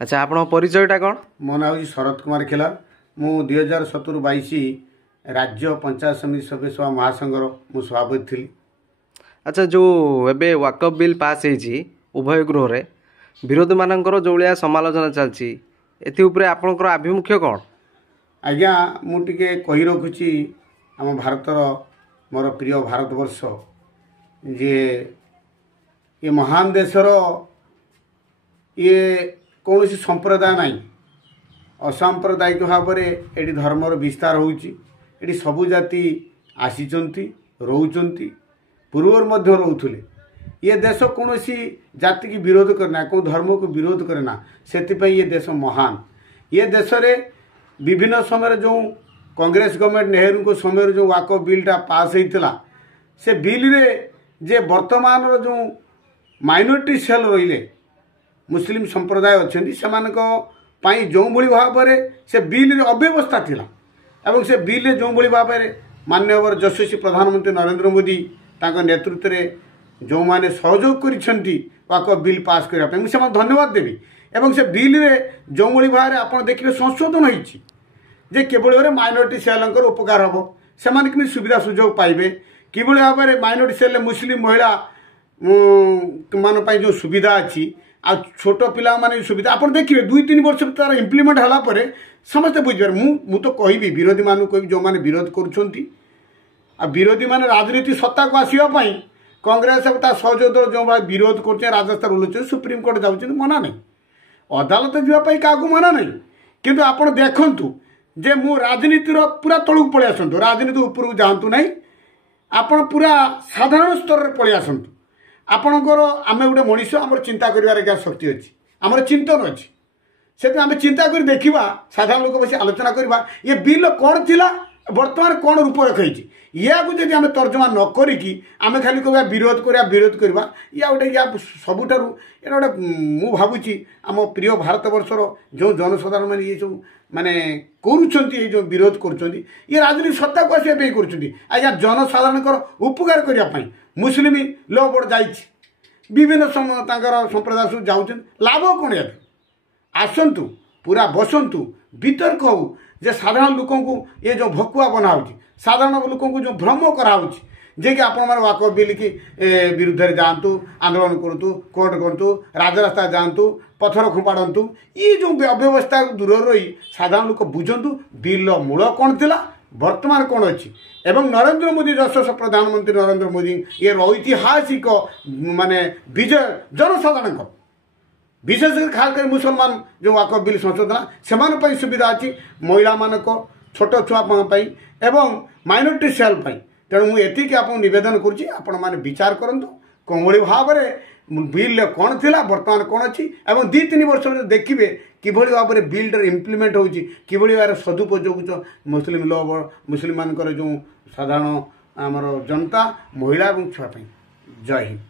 अच्छा आपण परिचयटा कौन? मो ना हूँ शरद कुमार खेला। मु 2017-22 राज्य पंचायत समिति सभ्य सभा महासंघर मु सभापति थी। अच्छा जो एबे वाकअप बिल पास होईची उभय गृह रे विरोधी मानकर जो भलिया समालोचना चलची एथि उपरे आपनकर आभिमुख्य कौन? आज्ञा मु टिके कही रखुची आम भारतर मोर प्रिय भारतवर्ष जे ये महान देशर ये कौन संप्रदाय नाई असांप्रदायिक भाव में ये धर्मर विस्तार होती सबु जाति आसीचंती रोचंती पूर्वर मध्य रोथुले। ये देश कौन जाति की विरोध करना कौ धर्म को विरोध करना से ये देश महान। ये देश रे विभिन्न समय जो कांग्रेस गवर्नमेंट नेहरू को समय जो वाकअप बिलटा पास होता से बिल रे जे वर्तमान जो माइनॉरिटी सेल रहिले मुस्लिम संप्रदाय अच्छा से जो भाव से बिल रे अव्यवस्था थिला एवं से बिल रे जो भाव माननीय यशस्वी प्रधानमंत्री नरेंद्र मोदी तांको नेतृत्व रे जो माने सहयोग करिसेंती वाकअप बिल पास करने मुझे धन्यवाद देवी। एवं से बिल रे जो भाव आप देखिए संशोधन होती जे केवल माइनॉरिटी सेलंकर उपकार हम से सुविधा सुजोग पाइबे कि भाव में माइनॉरिटी सेल मुस्लिम महिला मान जो सुविधा अच्छी आ छोट पिला माने सुविधा आप देखिए 2-3 वर्ष तार इम्प्लीमेंट होला समस्ते बुझे मु तो कहबी विरोधी मान कह जो मैंने विरोध कर विरोधी मान राजनीति सत्ता को आसवाई कांग्रेस सहयोग दल जो भाई विरोध कर राजस्थान ओल्लुचे सुप्रीम कोर्ट जाऊँ मना नहीं अदालत जावाई क्या मना नहीं किंतु आप देखु जे मु राजनीतिर पूरा तलू पलि आसतु राजनीति उपरକୁ जातु ना आपण पूरा साधारण स्तर में पलि आसतु आपणकर आम गोटे मनीष आम चिंता कर शक्ति अच्छी आम चिंतन अच्छी से आम चिंता कर देखा साधारण लोक बस आलोचना करवा ये बिल कौन थी बर्तमान कौन रूप रखी या जब आम तर्जमा न करी आम खाली कह विरोध करवा या गोटे या सबुठ गोटे मु भावुची आम प्रिय भारतवर्षर जो जनसाधारण मैंने ये सब माने जो विरोध कर राजनीति सत्ता को आसवाई कर जनसाधारण उपकार करने मुस्लिम लॉ बोर्ड जाइए विभिन्न संप्रदाय सब जाऊँ लाभ कौन या आसतु पूरा बसतु वितर्क हो जे साधारण लोक ये जो भकुआ बना साधारण लोक जो भ्रम कराऊँ जे कि आपण मैंने वाकअप बिल की विरुद्ध जातु आंदोलन करूँ कोर्ट करूँ राजरास्ता जातु पथर खोपाड़ू ये जो अव्यवस्था दूर रही साधारण लोक बुझंतु बिल मूल कौन थी वर्तमान कौन अच्छी एवं नरेंद्र मोदी यशस्वी प्रधानमंत्री नरेंद्र मोदी ये ऐतिहासिक माने विजय जनसाधारण विशेष खासकर मुसलमान जो वाकअप बिल संशोधन से सुविधा अच्छी महिला मानक छोट छुआपाई एवं माइनॉरिटी सेल तेणु मुझे आप निवेदन कर विचार करूँ कौन भाव में बिल कौन थी बर्तमान कौन अच्छी एवं 2-3 वर्ष देखिए किभली भाव में बिल इम्प्लीमेंट होची किभली भाव सदुपयोग मुस्लिम लॉ मुस्लिम मानकर जो साधारण आमर जनता महिला और छुआपाई। जय हिंद।